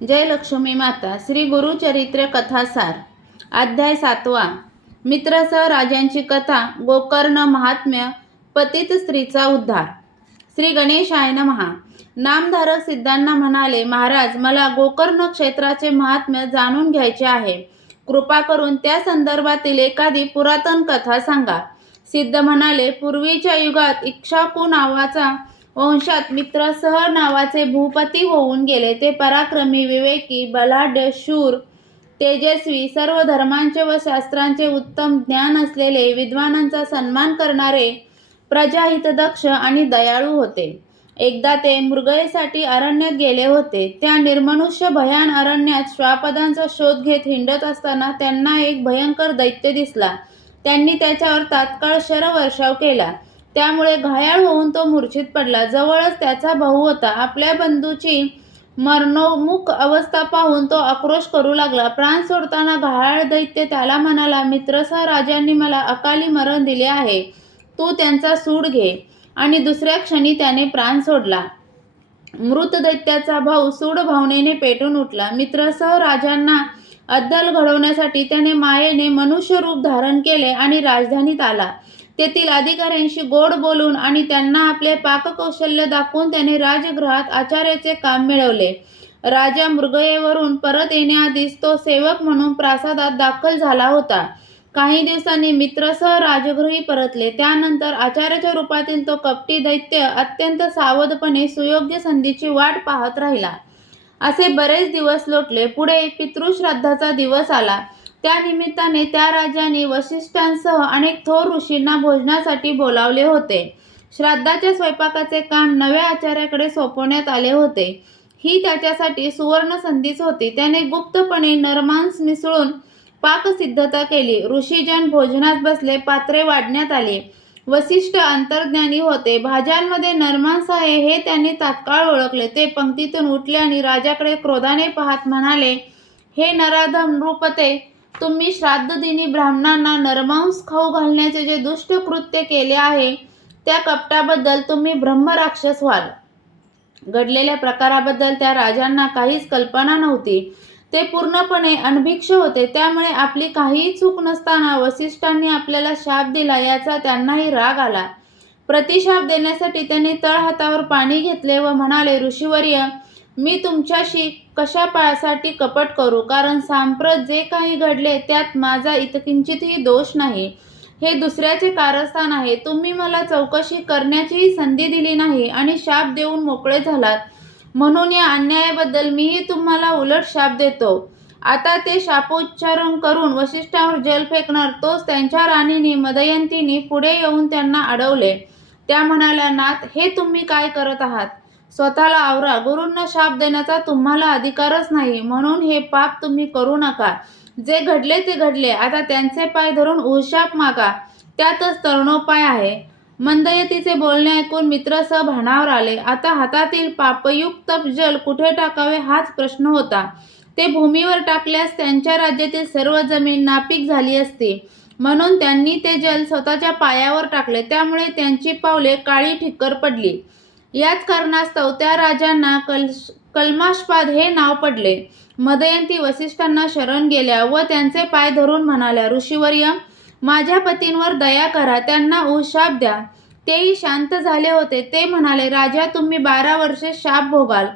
जय लक्ष्मी माता श्री गुरुचरित्र कथासार अध्याय सातवा. मित्रसह राजांची कथा गोकर्ण महात्म्य पतित स्त्रीचा उद्धार. श्री गणेशाय महा नामधारक सिद्धांना म्हणाले महाराज मला गोकर्ण क्षेत्राचे महात्म्य जाणून घ्यायचे आहे. कृपा करून त्या संदर्भातील एखादी पुरातन कथा सांगा. सिद्ध म्हणाले पूर्वीच्या युगात इक्षाकू नावाचा वंशात मित्रसह नावाचे भूपती होऊन गेले. ते पराक्रमी विवेकी बलाढ्य शूर तेजस्वी सर्व धर्मांचे व शास्त्रांचे उत्तम ज्ञान असलेले विद्वानांचा सन्मान करणारे प्रजाहितदक्ष आणि दयाळू होते. एकदा ते मृगयेसाठी अरण्यात गेले होते. त्या निर्मनुष्य भयान अरण्यात श्वापदांचा शोध घेत हिंडत असताना त्यांना एक भयंकर दैत्य दिसला. त्यांनी त्याच्यावर तात्काळ शरवर्षाव केला. त्यामुळे घायाळ होऊन तो मूर्छित पडला. जवळच त्याचा भाऊ होता. आपल्या बंधूची मरणोमुख अवस्था पाहून तो आक्रोश करू लागला. प्राण सोडताना घायाळ दैत्य त्याला म्हणाला मित्रसह राजांनी मला अकाली मरण दिले आहे. तू त्यांचा सूड घे. आणि दुसऱ्या क्षणी त्याने प्राण सोडला. मृत दैत्याचा भाऊ सूड भावनेने पेटून उठला. मित्रसह राजांना अद्दल घडवण्यासाठी त्याने मायेने मनुष्य रूप धारण केले आणि राजधानीत आला. तेथील अधिकाऱ्यांशी गोड बोलून आणि त्यांना आपले पाककौशल्य दाखवून त्याने राजगृहात आचार्याचे काम मिळवले. राजा मृगयेवरून परत येण्याआधीच तो सेवक म्हणून प्रासादात दाखल झाला होता. काही दिवसांनी मित्रसह राजगृही परतले. त्यानंतर आचार्याच्या रूपातील तो कपटी दैत्य अत्यंत सावधपणे सुयोग्य संधीची वाट पाहत राहिला. असे बरेच दिवस लोटले. पुढे पितृश्राद्धाचा दिवस आला. त्या निमित्ताने त्या राजाने वशिष्ठांसह अनेक थोर ऋषींना भोजनासाठी बोलावले होते. श्राद्धाच्या स्वयंपाकाचे काम नव्या आचार्याकडे सोपवण्यात आले होते. ही त्याच्यासाठी सुवर्ण संधीच होती. त्याने गुप्तपणे नरमांस मिसळून पाकसिद्धता केली. ऋषीजन भोजनात बसले पात्रे वाढण्यात आली. वशिष्ठ अंतर्ज्ञानी होते. भाज्यांमध्ये नरमांस आहे हे त्यांनी तात्काळ ओळखले. ते पंक्तीतून उठले आणि राजाकडे क्रोधाने पाहत म्हणाले हे नराधम नृपते तुम्ही श्राद्धदिनी ब्राह्मणांना नरमांस खाऊ घालण्याचे जे दुष्ट कृत्य केले आहे त्या कपटाबद्दल तुम्ही ब्रह्मराक्षस व्हाल. घडलेल्या प्रकाराबद्दल त्या राजांना काहीच कल्पना नव्हती. ते पूर्णपणे अनभिक्ष होते. त्यामुळे आपली काहीही चूक नसताना वसिष्ठांनी आपल्याला शाप दिला याचा त्यांनाही राग आला. प्रतिशाप देण्यासाठी त्यांनी तळहातावर पाणी घेतले व म्हणाले ऋषीवर्य मी तुमच्याशी कशापायासाठी कपट करू? कारण सांप्रत जे काही घडले त्यात माझा इतकिंचितही दोष नाही. हे दुसऱ्याचे कारस्थान आहे. तुम्ही मला चौकशी करण्याचीही संधी दिली नाही आणि शाप देऊन मोकळे झालात. म्हणून या अन्यायाबद्दल मीही तुम्हाला उलट शाप देतो. आता ते शापोच्चारण करून वशिष्ठावर जल फेकणार तोच त्यांच्या राणीने मदयंतीने पुढे येऊन त्यांना अडवले. त्या म्हणाल्या नाथ हे तुम्ही काय करत आहात? स्वतःला आवरा. गुरूंना शाप देण्याचा तुम्हाला अधिकारच नाही. म्हणून हे पाप तुम्ही करू नका. जे घडले ते घडले. आता त्यांचे पाय धरून उशाप मागा. त्यातच तरुणोपाय आहे. मंदयतीचे बोलणे ऐकून मित्रसह भानावर आले. आता हातातील पापयुक्त जल कुठे टाकावे हाच प्रश्न होता. ते भूमीवर टाकल्यास त्यांच्या राज्यातील सर्व जमीन नापीक झाली असती. म्हणून त्यांनी ते जल स्वतःच्या पायावर टाकले. त्यामुळे त्यांची पावले काळी ठिक्कर पडली. याच कारणास्तव त्या राजांना कल कल्माशपाद हे नाव पडले. मदयंती वसिष्ठांना शरण गेल्या व त्यांचे पाय धरून म्हणाल्या ऋषीवर्य माझ्या पतींवर दया करा त्यांना उशाप द्या. तेही शांत झाले होते. ते म्हणाले राजा तुम्ही बारा वर्षे शाप भोगाल.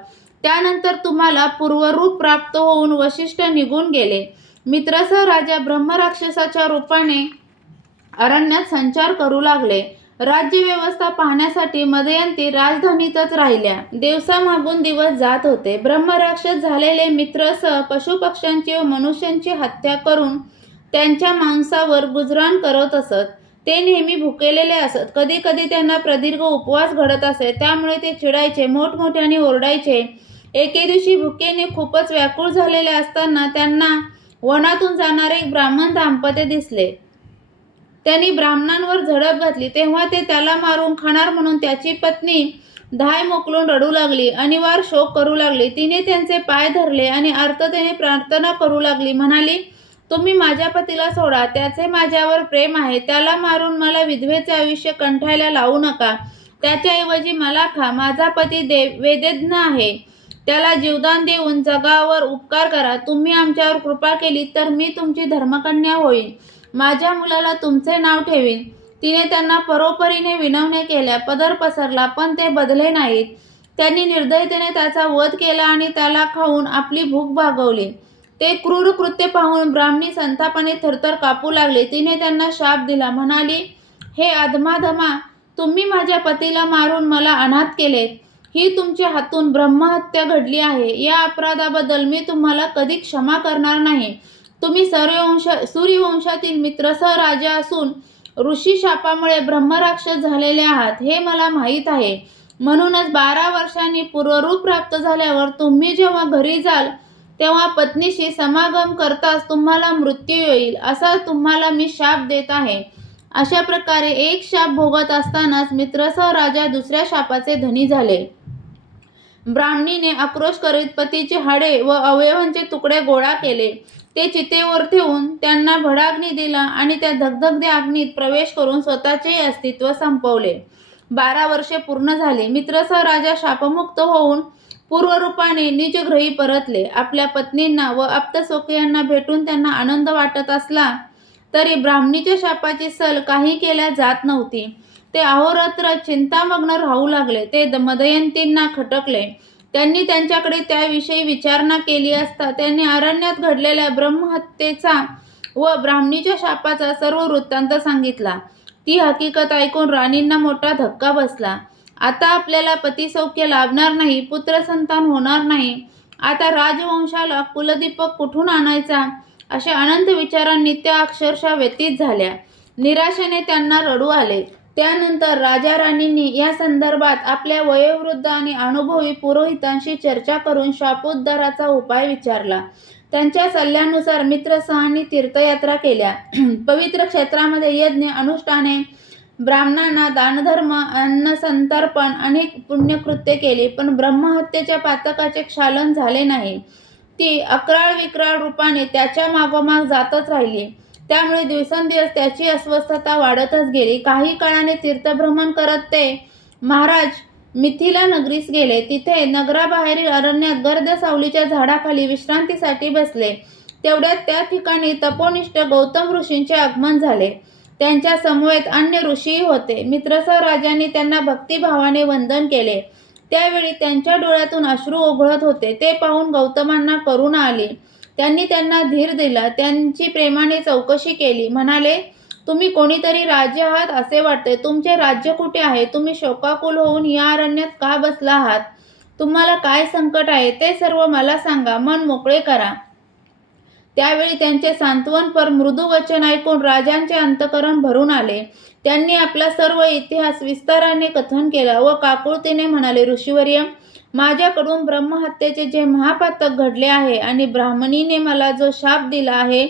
त्यानंतर तुम्हाला पूर्वरूप प्राप्त होऊन वशिष्ठ निघून गेले. मित्रसह राजा ब्रह्मराक्षसाच्या रूपाने अरण्यात संचार करू लागले. राज्य व्यवस्था पाहण्यासाठी मदयंती राजधानीतच राहिल्या. दिवसामागून दिवस जात होते. ब्रह्मराक्षस झालेले मित्रसह पशुपक्ष्यांची व मनुष्यांची हत्या करून त्यांच्या मांसावर गुजराण करत असत. ते नेहमी भुकेलेले असत. कधी कधी त्यांना प्रदीर्घ उपवास घडत असे. त्यामुळे ते चिडायचे मोठमोठ्याने ओरडायचे. एके दिवशी भुकेने खूपच व्याकुळ झालेले असताना त्यांना वनातून जाणारे एक ब्राह्मण दाम्पत्य दिसले. त्यांनी ब्राह्मणांवर झडप घातली. तेव्हा ते त्याला मारून खाणार म्हणून त्याची पत्नी धाय मोकलून रडू लागली अनिवार्य शोक करू लागली. तिने त्यांचे पाय धरले आणि आर्ततेने प्रार्थना करू लागली. म्हणाली तुम्ही माझ्या पतीला सोडा. त्याचे माझ्यावर प्रेम आहे. त्याला मारून मला विधवेचे आयुष्य कंठायला लावू नका. त्याच्याऐवजी मला खा. माझा पती दे वेदज्ञ आहे. त्याला जीवदान देऊन जगावर उपकार करा. तुम्ही आमच्यावर कृपा केली तर मी तुमची धर्मकन्या होईन. माझ्या मुलाला तुमचे नाव ठेवीन. तिने त्यांना परोपरीने विनवण्या केल्या पदर पसरला पण ते बदले नाहीत. त्यांनी निर्दयतेने त्याचा वध केला आणि त्याला खाऊन आपली भूक भागवली. ते क्रूर कृत्य पाहून ब्राह्मणी संतापाने थरथर कापू लागले. तिने त्यांना शाप दिला. म्हणाली हे अधमाधमा तुम्ही माझ्या पतीला मारून मला अनाथ केले ही तुमच्या हातून ब्रह्महत्या घडली आहे. या अपराधाबद्दल मी तुम्हाला कधी क्षमा करणार नाही. तुम्ही सर्ववंश सूर्यवंशातील मित्रसह राजा असून ऋषी शापामुळे ब्रह्मराक्षस झालेले आहात हे मला माहीत आहे. म्हणूनच बारा वर्षांनी पूर्वरूप प्राप्त झाल्यावर तुम्ही जेव्हा घरी जाल तेव्हा पत्नीशी समागम करताच तुम्हाला मृत्यू येईल असा तुम्हाला मी शाप देत आहे. अशा प्रकारे एक शाप भोगत असतानाच मित्रसह राजा दुसऱ्या शापाचे धनी झाले. ब्राह्मणीने आक्रोश करीत पतीचे हाडे व अवयवांचे तुकडे गोळा केले. ते चितेवर ठेवून त्यांना भडाग्नी दिला आणि त्या धगधगद्या अग्नीत प्रवेश करून स्वतःचे अस्तित्व संपवले. बारा वर्षे पूर्ण झाले. मित्रसह राजा शापमुक्त होऊन पूर्वरूपाने निजगृही परतले. आपल्या पत्नींना व आप्तसोकियांना भेटून त्यांना आनंद वाटत असला तरी ब्राह्मणीच्या शापाची सल काही केल्या जात नव्हती. ते अहोरात्र चिंतामग्न राहू लागले. ते द- मदयंतींना खटकले. त्यांनी त्यांच्याकडे त्याविषयी विचारणा केली असता त्यांनी अरण्यात घडलेल्या ब्रह्महत्येचा व ब्राह्मणीच्या शापाचा सर्व वृत्तांत सांगितला. ती हकीकत ऐकून राणींना मोठा धक्का बसला. आता आपल्याला पतिसौख्य लाभणार नाही पुत्रसंतान होणार नाही. आता राजवंशाला कुलदीपक कुठून आणायचा? अशा अनंत विचारांनी त्या अक्षरशः व्यतीत झाल्या. निराशेने त्यांना रडू आले. त्यानंतर राजा राणींनी या संदर्भात आपल्या वयोवृद्ध आणि अनुभवी पुरोहितांशी चर्चा करून शापोद्धाराचा उपाय विचारला. त्यांच्या सल्ल्यानुसार मित्रसहांनी तीर्थयात्रा केल्या. पवित्र क्षेत्रामध्ये यज्ञ अनुष्ठाने ब्राह्मणांना दानधर्म अन्नसंतर्पण अनेक पुण्यकृत्य केले पण ब्रह्महत्येच्या पातकाचे क्षालन झाले नाही. ती अक्राळ विक्राळ रूपाने त्याच्या मागोमाग जातच राहिली. त्यामुळे दिवसेंदिवस त्याची अस्वस्थता वाढतच गेली. काही काळाने तीर्थभ्रमण करत ते महाराज मिथिला नगरीस गेले. तिथे नगराबाहेरील अरण्यात गर्द सावलीच्या झाडाखाली विश्रांतीसाठी बसले. तेवढ्यात त्या ठिकाणी तपोनिष्ठ गौतम ऋषींचे आगमन झाले. त्यांच्या समवेत अन्य ऋषीही होते. मित्रसह राजांनी त्यांना भक्तिभावाने वंदन केले. त्यावेळी त्यांच्या डोळ्यातून अश्रू ओघळत होते. ते पाहून गौतमांना करुणा आली. त्यांनी त्यांना धीर दिला. त्यांची प्रेमाने चौकशी केली. म्हणाले तुम्ही कोणीतरी राज्य आहात असे वाटते. तुमचे राज्य कुठे आहे? तुम्ही शोकाकुल होऊन या अरण्यात का बसला आहात? तुम्हाला काय संकट आहे? ते सर्व मला सांगा. मन मोकळे करा. त्यावेळी त्यांचे सांत्वनपर मृदू वचन ऐकून राजांचे अंतकरण भरून आले. त्यांनी आपला सर्व इतिहास विस्ताराने कथन केला व काकुळतीने म्हणाले ऋषीवर्य माझ्याकडून ब्रह्महत्येचे जे महापातक घडले आहे आणि ब्राह्मणीने मला जो शाप दिला आहे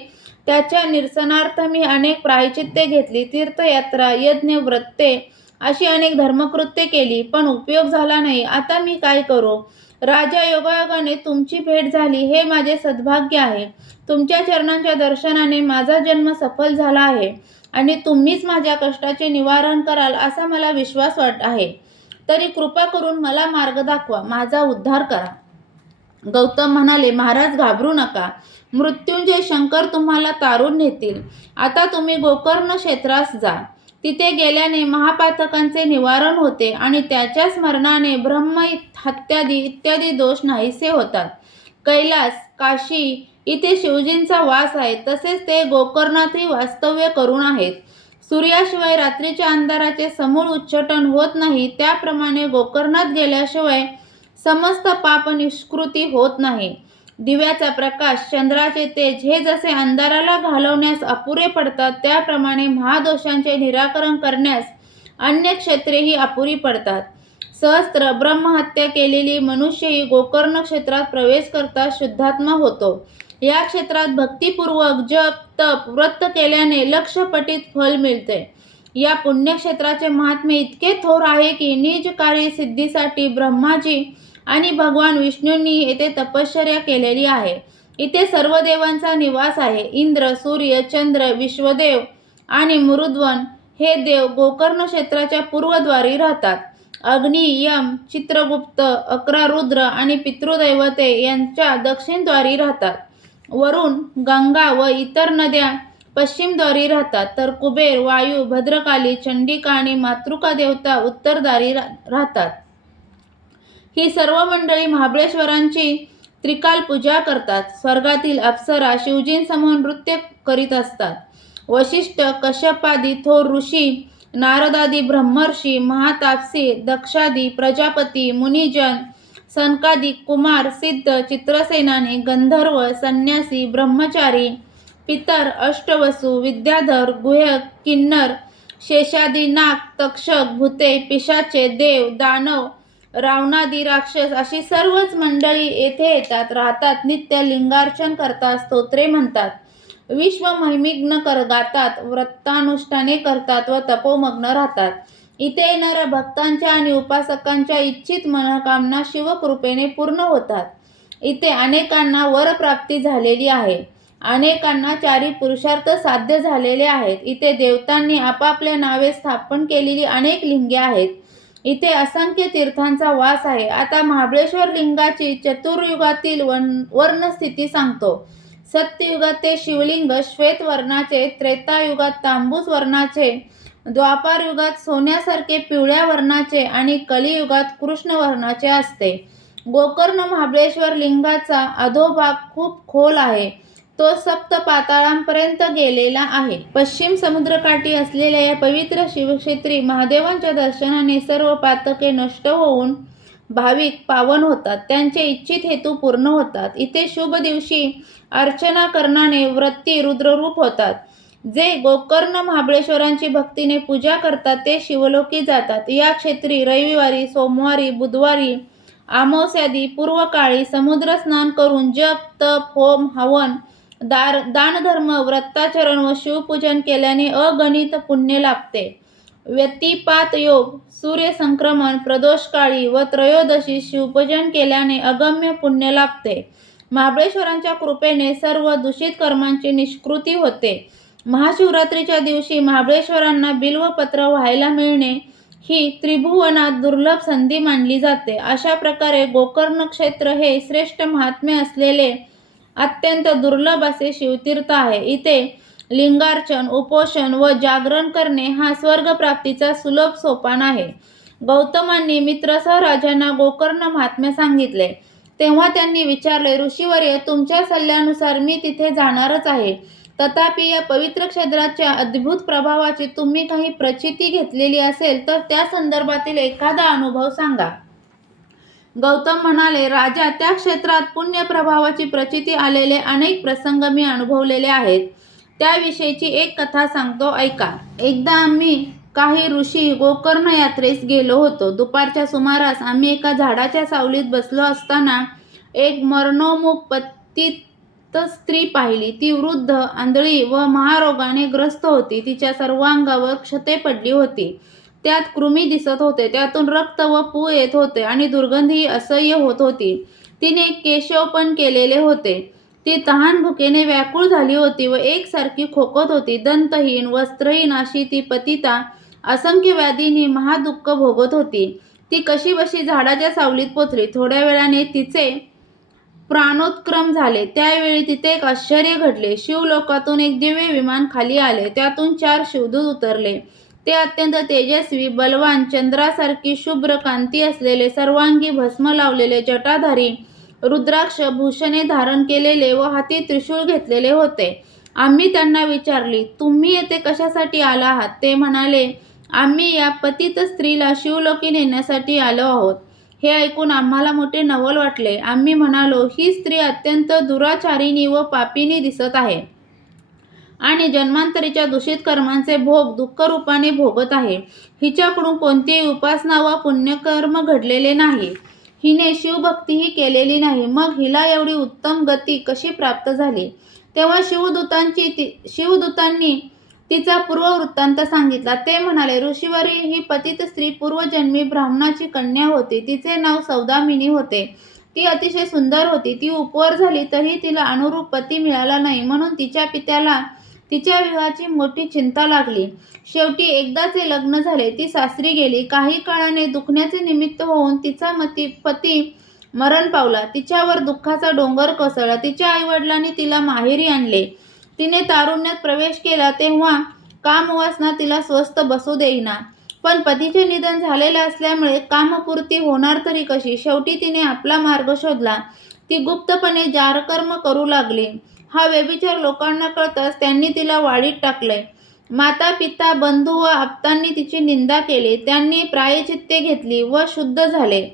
त्याच्या निरसनार्थ मी अनेक प्रायचित्ते घेतली तीर्थयात्रा यज्ञ व्रते अशी अनेक धर्मकृत्ये केली पण उपयोग झाला नाही. आता मी काय करू? राजा योगायोगाने तुमची भेट झाली हे माझे सद्भाग्य आहे. तुमच्या चरणांच्या दर्शनाने माझा जन्म सफल झाला आहे आणि तुम्हीच माझ्या कष्टाचे निवारण कराल असा मला विश्वास वाट आहे. तरी कृपा करून मला मार्ग दाखवा माझा उद्धार करा. गौतम म्हणाले महाराज घाबरू नका. मृत्युंजय शंकर तुम्हाला तारून नेतील. आता तुम्ही गोकर्ण क्षेत्रास जा. तिथे गेल्याने महापातकांचे निवारण होते आणि त्याच्या स्मरणाने ब्रह्म हत्यादी इत्यादी दोष नाहीसे होतात. कैलास काशी इथे शिवजींचा वास आहे. तसेच ते गोकर्णातही वास्तव्य करून आहेत. सूर्याशिवाय रात्रीच्या अंधाराचे समूळ उच्चाटन होत नाही. त्याप्रमाणे गोकर्णात गेल्याशिवाय समस्त पाप निष्कृती होत नाही. दिव्याचा प्रकाश चंद्राचे तेज हे जसे अंधाराला घालवण्यास अपुरे पडतात त्याप्रमाणे महादोषांचे निराकरण करण्यास अन्य क्षेत्रेही अपुरी पडतात. सहस्त्र ब्रह्महत्या केलेली मनुष्यही गोकर्ण क्षेत्रात प्रवेश करता शुद्धात्मा होतो. या क्षेत्रात भक्तिपूर्वक जप तप व्रत केल्याने लक्षपटीत फल मिळते. या पुण्यक्षेत्राचे महात्म्य इतके थोर आहे की निजकार्य सिद्धीसाठी ब्रह्माजी आणि भगवान विष्णूंनी येथे तपश्चर्या केलेली आहे. इथे सर्व देवांचा निवास आहे. इंद्र सूर्य चंद्र विश्वदेव आणि मरुद्वन हे देव गोकर्ण क्षेत्राच्या पूर्वद्वारी राहतात. अग्नी यम चित्रगुप्त अकरा रुद्र आणि पितृदैवते यांच्या दक्षिणद्वारी राहतात. वरुण गंगा व इतर नद्या पश्चिमद्वारी राहतात तर कुबेर वायू भद्रकाली चंडिका आणि मातृका देवता उत्तरद्वारी रा- राहतात. ही सर्व मंडळी महाबळेश्वरांची त्रिकाल पूजा करतात. स्वर्गातील अप्सरा शिवजींसमोर नृत्य करीत असतात. वशिष्ठ कश्यपादी थोर ऋषी नारदादी ब्रह्मर्षी महातापसी दक्षादी प्रजापती मुनिजन सनकादिक कुमार सिद्ध चित्रसेनाने गंधर्व संन्यासी ब्रह्मचारी पितर अष्टवसू विद्याधर गुह्यक किन्नर शेषादी नाग तक्षक भूते पिशाचे देव दानव रावणादी राक्षस अशी सर्वच मंडळी येथे येतात राहतात नित्य लिंगार्चन करतात स्तोत्रे म्हणतात. विश्व महिमिग्न कर गातात व्रतानुष्ठाने करतात व तपोमग्न राहतात. इथे येणाऱ्या भक्तांच्या आणि उपासकांच्या इच्छित मनोकामना शिवकृपेने पूर्ण होतात. इथे अनेकांना वरप्राप्ती झालेली आहे. अनेकांना चारी पुरुषार्थ साध्य झालेले आहेत. इथे देवतांनी आपापल्या नावे स्थापन केलेली अनेक लिंगे आहेत. इथे असंख्य तीर्थांचा वास आहे. आता महाबळेश्वर लिंगाची चतुर्युगातील वन वर्णस्थिती सांगतो. सत्ययुगात ते शिवलिंग श्वेत वर्णाचे त्रेतायुगात तांबूस वर्णाचे द्वापार युगात सोन्यासारखे पिवळ्या वर्णाचे आणि कलियुगात कृष्ण वर्णाचे असते. गोकर्ण महाबळेश्वर लिंगाचा अधोभाग खूप खोल आहे. तो सप्त पाताळांपर्यंत गेलेला आहे. पश्चिम समुद्रकाठी असलेल्या या पवित्र शिवक्षेत्री महादेवांच्या दर्शनाने सर्व पातके नष्ट होऊन भाविक पावन होतात. त्यांचे इच्छित हेतू पूर्ण होतात. इथे शुभ दिवशी अर्चना करणाने वृत्ती रुद्ररूप होतात. जे गोकर्ण महाबळेश्वरांची भक्तीने पूजा करतात ते शिवलोकी जातात. या क्षेत्री रविवारी सोमवारी बुधवारी आमोस्यादी पूर्वकाळी समुद्र स्नान करून जप तप होम हवन दार दानधर्म व्रताचरण व शिवपूजन केल्याने अगणित पुण्य लाभते. व्यतिपात योग सूर्यसंक्रमण प्रदोषकाळी व त्रयोदशी शिवपूजन केल्याने अगम्य पुण्य लाभते. महाबळेश्वरांच्या कृपेने सर्व दूषित कर्मांची निष्कृती होते. महाशिवरात्रीच्या दिवशी महाबळेश्वरांना बिल्वपत्र व्हायला मिळणे ही त्रिभुवनात दुर्लभ संधी मानली जाते. अशा प्रकारे गोकर्ण क्षेत्र हे श्रेष्ठ महात्म्य असलेले अत्यंत दुर्लभ असे शिवतीर्थ आहे. इथे लिंगार्चन उपोषण व जागरण करणे हा स्वर्ग प्राप्तीचा सुलभ सोपान आहे. गौतमांनी मित्रसह राजांना गोकर्ण महात्म्य सांगितले. तेव्हा त्यांनी विचारले ऋषीवर्य तुमच्या सल्ल्यानुसार मी तिथे जाणारच आहे. तथापि या पवित्र क्षेत्राच्या अद्भुत प्रभावाची तुम्ही काही प्रचिती घेतलेली असेल तर त्या संदर्भातील एखादा अनुभव सांगा. गौतम म्हणाले राजा त्या क्षेत्रात पुण्य प्रभावाची प्रचिती आलेले अनेक प्रसंग मी अनुभवलेले आहेत. त्याविषयीची एक कथा सांगतो ऐका. एकदा आम्ही काही ऋषी गोकर्ण यात्रेस गेलो होतो. दुपारच्या सुमारास आम्ही एका झाडाच्या सावलीत बसलो असताना एक मरणोमुख पतित स्त्री पाहिली ती वृद्ध आंधळी व महारोगाने ग्रस्त होती. तिच्या सर्वांगावर क्षते पडली होती. त्यात कृमी दिसत होते. त्यातून रक्त व पू येत होते आणि दुर्गंधी असह्य होत होती. तिने केशव पण केलेले होते. ती तहान भुकेने व्याकुळ झाली होती व एकसारखी खोकत होती. दंतहीन वस्त्रहीन अशी ती पतिता असंख्य व्याधींनी महादुःख भोगत होती. ती कशी बशी झाडाच्या सावलीत पोचली. थोड्या वेळाने तिचे प्राणोत्क्रम झाले. त्यावेळी तिथे एक आश्चर्य घडले. शिवलोकातून एक दिव्य विमान खाली आले. त्यातून चार शिवदूत उतरले. ते अत्यंत तेजस्वी बलवान चंद्रासारखी शुभ्र कांती असलेले सर्वांगी भस्म लावलेले जटाधारी रुद्राक्ष भूषणे धारण केलेले व हाती त्रिशूळ घेतलेले होते. आम्ही त्यांना विचारली तुम्ही येथे कशासाठी आला आहात? ते म्हणाले आम्ही या पतित स्त्रीला शिवलोकी नेण्यासाठी आलो आहोत. हे ऐकून आम्हाला मोठे नवल वाटले. आम्ही म्हणालो ही स्त्री अत्यंत दुराचारिणी व पापिनी दिसत आहे आणि जन्मांतरीच्या दूषित कर्मांचे भोग दुःखरूपाने भोगत आहे. हिच्याकडून कोणतीही उपासना व पुण्यकर्म घडलेले नाही. हिने शिवभक्तीही केलेली नाही. मग हिला एवढी उत्तम गती कशी प्राप्त झाली? तेव्हा शिवदूतांची ती शिवदूतांनी तिचा पूर्ववृत्तांत सांगितला. ते म्हणाले ऋषीवरी ही पतित स्त्री पूर्वजन्मी ब्राह्मणाची कन्या होती. तिचे नाव सौदामिनी होते. ती अतिशय सुंदर होती. ती उपवर झाली तरी तिला अनुरूप पती मिळाला नाही. म्हणून तिच्या पित्याला तिच्या विवाहाची मोठी चिंता लागली. शेवटी एकदाचे लग्न झाले ती सासरी गेली. काही काळाने दुखण्याचे निमित्त होऊन तिचा मती पती मरण पावला. तिच्यावर दुःखाचा डोंगर कोसळला. तिच्या आईवडिलांनी तिला माहेरी आणले. तिने तारुण्यात प्रवेश केला तेव्हा कामवासना तिला स्वस्थ बसू देईना. पण पतीचे निधन झालेले असल्यामुळे कामपूर्ती होणार तरी कशी? शेवटी तिने आपला मार्ग शोधला. ती गुप्तपणे जारकर्म करू लागली. हा व्यभिचार लोकांना कळताच त्यांनी तिला वाढीत टाकले माता पिता बंधू व आप्तांनी तिची निंदा केली. त्यांनी प्रायचित्ते घेतली व शुद्ध झाले.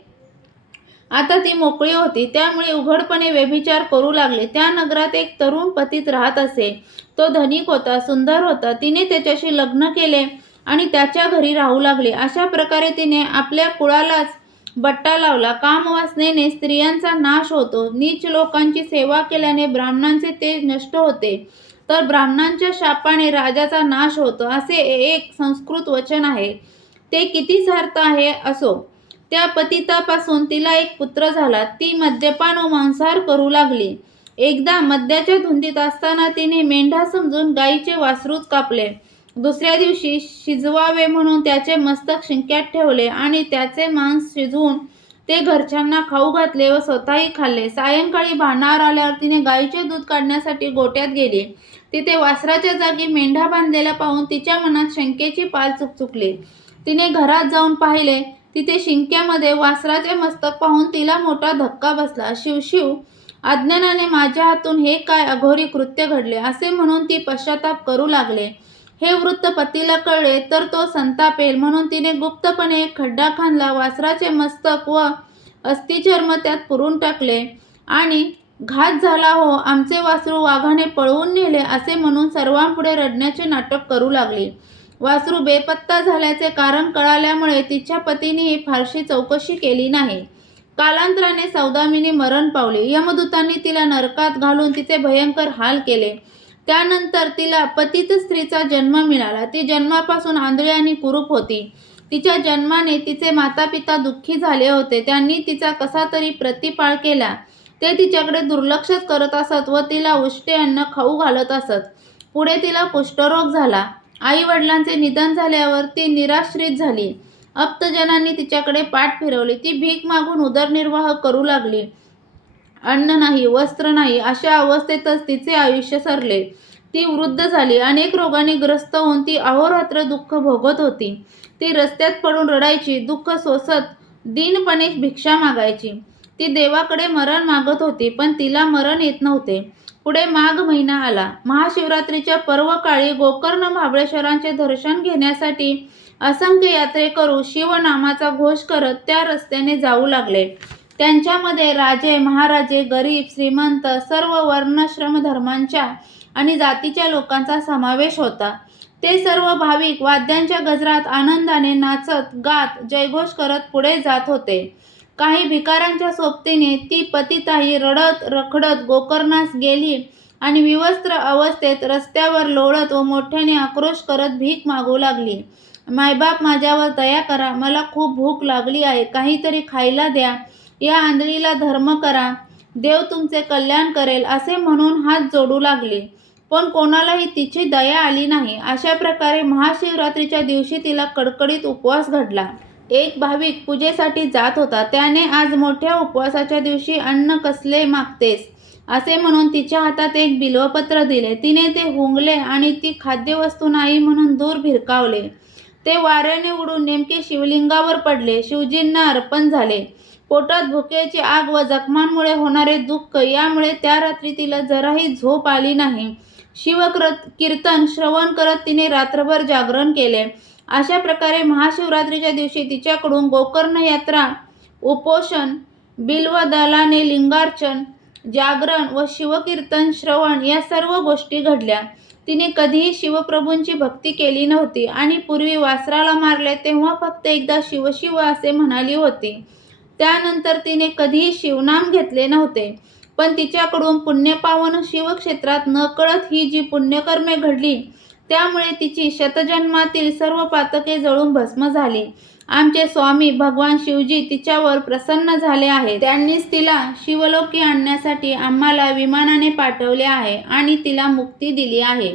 आता ती मोकळी होती त्यामुळे उघडपणे व्यभिचार करू लागले. त्या नगरात एक तरुण पतीत राहत असे. तो धनिक होता सुंदर होता. तिने त्याच्याशी लग्न केले आणि त्याच्या घरी राहू लागले. अशा प्रकारे तिने आपल्या कुळालाच बट्टा लावला. कामवासनेने स्त्रियांचा नाश होतो. नीच लोकांची सेवा केल्याने ब्राह्मणांचे तेज नष्ट होते. तर ब्राह्मणांच्या शापाने राजाचा नाश होतो. असे एक संस्कृत वचन आहे. ते किती सार्थ आहे असो. त्या पतितापासून तिला एक पुत्र झाला. ती मद्यपान व मांसाहार करू लागली. एकदा मद्याच्या धुंदीत असताना तिने मेंढा समजून गायीचे वासरूच कापले. दुसऱ्या दिवशी शिजवावे म्हणून त्याचे मस्तक शिंक्यात ठेवले आणि त्याचे मांस शिजवून ते घरच्यांना खाऊ घातले व स्वतःही खाल्ले. सायंकाळी भांडार आल्यावर तिने गायीचे दूध काढण्यासाठी गोट्यात गेली. तिथे वासराच्या जागी मेंढा बांधलेला पाहून तिच्या मनात शंकेची पाल चुकचुकली. तिने घरात जाऊन पाहिले तिथे शिंक्यामध्ये वासराचे मस्तक पाहून तिला मोठा धक्का बसला. शिवशिव अज्ञानाने माझ्या हातून हे काय अघोरी कृत्य घडले? असे म्हणून ती पश्चाताप करू लागले. हे वृत्त पतीला कळले तर तो संतापेल. म्हणून तिने गुप्तपणे एक खड्डा खांदला. वासराचे मस्तक व अस्थिचर्म त्यात पुरून टाकले. आणि घात झाला हो आमचे वासरू वाघाने पळवून नेले असे म्हणून सर्वांपुढे रडण्याचे नाटक करू लागले. वासरू बेपत्ता झाल्याचे कारण कळाल्यामुळे तिच्या पतीनेही फारशी चौकशी केली नाही. कालांतराने सौदामिनी मरण पावली. यमदूतांनी तिला नरकात घालून तिचे भयंकर हाल केले. त्यानंतर तिला पतित स्त्रीचा जन्म मिळाला. ती जन्मापासून आंधळी आणि कुरूप होती. तिच्या जन्माने तिचे माता पिता दुःखी झाले होते. त्यांनी तिचा कसा तरी प्रतिपाळ केला. ते तिच्याकडे दुर्लक्षच करत असत व तिला उष्टे अन्न खाऊ घालत असत. पुढे तिला कुष्ठरोग झाला. आई वडिलांचे निधन झाल्यावर ती निराश्रित झाली. अप्तजनांनी तिच्याकडे पाठ फिरवली. ती भीक मागून उदरनिर्वाह करू लागली. अन्न नाही वस्त्र नाही अशा अवस्थेतच तिचे आयुष्य सरले. ती वृद्ध झाली. अनेक रोगांनी ग्रस्त होऊन ती अहोरात्र दुःख भोगत होती. ती रस्त्यात पडून रडायची दुःख सोसत दीनपणे भिक्षा मागायची. ती देवाकडे मरण मागत होती पण तिला मरण येत नव्हते. पुढे माघ महिना आला. महाशिवरात्रीच्या पर्वकाळी गोकर्ण महाबळेश्वरांचे दर्शन घेण्यासाठी असंख्य यात्रेकरू शिवनामाचा घोष करत त्या रस्त्याने जाऊ लागले. त्यांच्यामध्ये राजे महाराजे गरीब श्रीमंत सर्व वर्णश्रम धर्मांच्या आणि जातीच्या लोकांचा समावेश होता. ते सर्व भाविक वाद्यांच्या गजरात आनंदाने नाचत गात जयघोष करत पुढे जात होते. काही भिकारांच्या सोबतीने ती पतिताई रडत रखडत गोकर्णास गेली आणि विवस्त्र अवस्थेत रस्त्यावर लोळत व मोठ्याने आक्रोश करत भीक मागू लागली. मायबाप माझ्यावर दया करा. मला खूप भूक लागली आहे. काहीतरी खायला द्या. या आंधळीला धर्म करा. देव तुमचे कल्याण करेल असे म्हणून हात जोडू लागले. पण कोणालाही तिची दया आली नाही. अशा प्रकारे महाशिवरात्रीच्या दिवशी तिला कडकडीत उपवास घडला. एक भाविक पूजेसाठी जात होता. त्याने आज मोठ्या उपवासाच्या दिवशी अन्न कसले मागतेस? असे म्हणून तिच्या हातात एक बिल्वपत्र दिले. तिने ते हुंगले आणि ती खाद्यवस्तू नाही म्हणून दूर भिरकावले. ते वाऱ्याने उडून नेमके शिवलिंगावर पडले. शिवजींना अर्पण झाले. पोटात भुकेची आग व जखमांमुळे होणारे दुःख यामुळे त्या रात्री तिला जराही झोप आली नाही. शिवकृत कीर्तन श्रवण करत तिने रात्रभर जागरण केले. अशा प्रकारे महाशिवरात्रीच्या दिवशी तिच्याकडून गोकर्ण यात्रा उपोषण बिल्वदलाने लिंगार्चन जागरण व शिवकीर्तन श्रवण या सर्व गोष्टी घडल्या. तिने कधीही शिवप्रभूंची भक्ती केली नव्हती आणि पूर्वी वासराला मारले तेव्हा फक्त एकदा शिवशिव असे म्हणाली होती. त्यानंतर तिने कधीही शिवनाम घेतले नव्हते. पण तिच्याकडून पुण्यपावन शिवक्षेत्रात नकळत ही जी पुण्यकर्मे घडली त्यामुळे तिची शतजन्मातील सर्व पातके जळून भस्म झाली. आमचे स्वामी भगवान शिवजी तिच्यावर प्रसन्न झाले आहे त्यांनीच तिला शिवलोकी आणण्यासाठी आम्हाला विमानाने पाठवले आहे आणि तिला मुक्ती दिली आहे.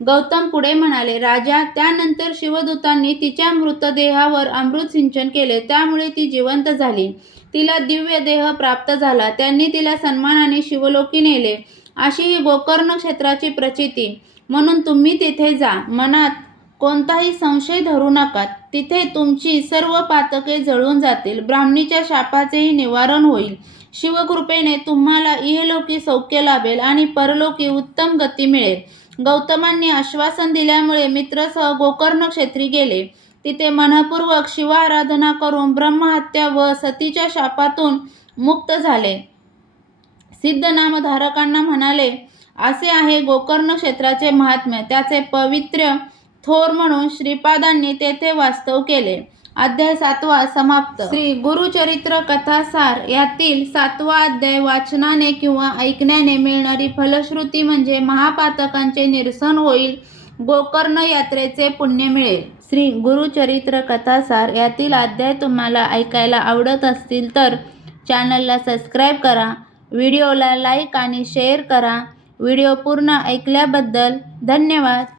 गौतम पुढे म्हणाले राजा त्यानंतर शिवदूतांनी तिच्या मृतदेहावर अमृत सिंचन केले. त्यामुळे ती जिवंत झाली. तिला दिव्य देह प्राप्त झाला. त्यांनी तिला सन्मानाने शिवलोकी नेले. अशी ही गोकर्ण क्षेत्राची प्रचिती. म्हणून तुम्ही तिथे जा. मनात कोणताही संशय धरू नका. तिथे तुमची सर्व पातके जळून जातील. ब्राह्मणीच्या शापाचेही निवारण होईल. शिवकृपेने तुम्हाला इहलोकी सौख्य लाभेल आणि परलोकी उत्तम गती मिळेल. गौतमांनी आश्वासन दिल्यामुळे मित्रसह गोकर्ण क्षेत्री गेले. तिथे मनपूर्वक शिवाराधना करून ब्रह्महत्या व सतीच्या शापातून मुक्त झाले. सिद्ध नामधारकांना म्हणाले असे आहे गोकर्ण क्षेत्राचे महात्म्य. त्याचे पवित्र्य थोर म्हणून श्रीपादांनी तेथे वास्तव केले. अध्याय सातवा समाप्त. श्री गुरुचरित्र कथासार यातील सातवा अध्याय वाचनाने किंवा ऐकण्याने मिळणारी फलश्रुती म्हणजे महापातकांचे निरसन होईल गोकर्ण यात्रेचे पुण्य मिळेल. श्री गुरुचरित्र कथासार यातील अध्याय तुम्हाला ऐकायला आवडत असतील तर चॅनलला सबस्क्राईब करा व्हिडिओला लाईक आणि शेअर करा व्हिडिओ पूर्ण ऐकल्याबद्दल धन्यवाद.